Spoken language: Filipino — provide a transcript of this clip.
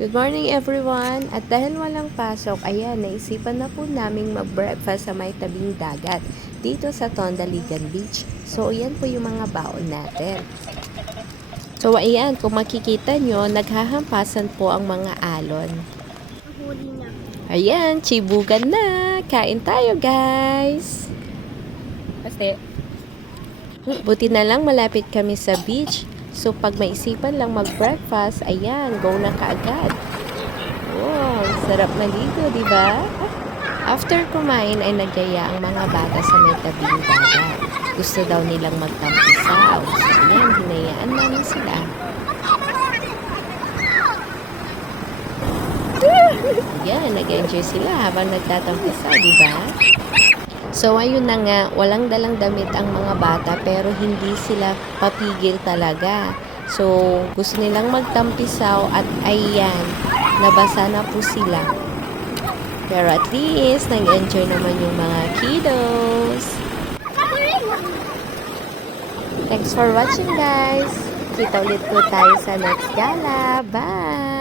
Good morning everyone! At dahil walang pasok, ayan, naisipan na po naming mag-breakfast sa may tabing dagat dito sa Tondaligan Beach. So, ayan po yung mga baon natin. So, ayan, kung makikita nyo, naghahampasan po ang mga alon. Ayan, chibugan na! Kain tayo, guys! Kasi, Buti na lang malapit kami sa beach. So, pag maisipan lang mag-breakfast, ayan, go na kaagad. Wow, sarap maligo, di ba? After kumain ay nagyaya ang mga bata sa may tabing dagat. Gusto daw nilang magtampisaw. So, ayan, hinayaan namin sila. Ayan, nag-enjoy sila habang nagtatampisaw, di ba? So, ayun na nga, walang dalang damit ang mga bata pero hindi sila papigil talaga. So, gusto nilang magtampisaw at ayan, nabasa na po sila. Pero at least, nag-enjoy naman yung mga kiddos. Thanks for watching, guys. Kita ulit po tayo sa next gala. Bye!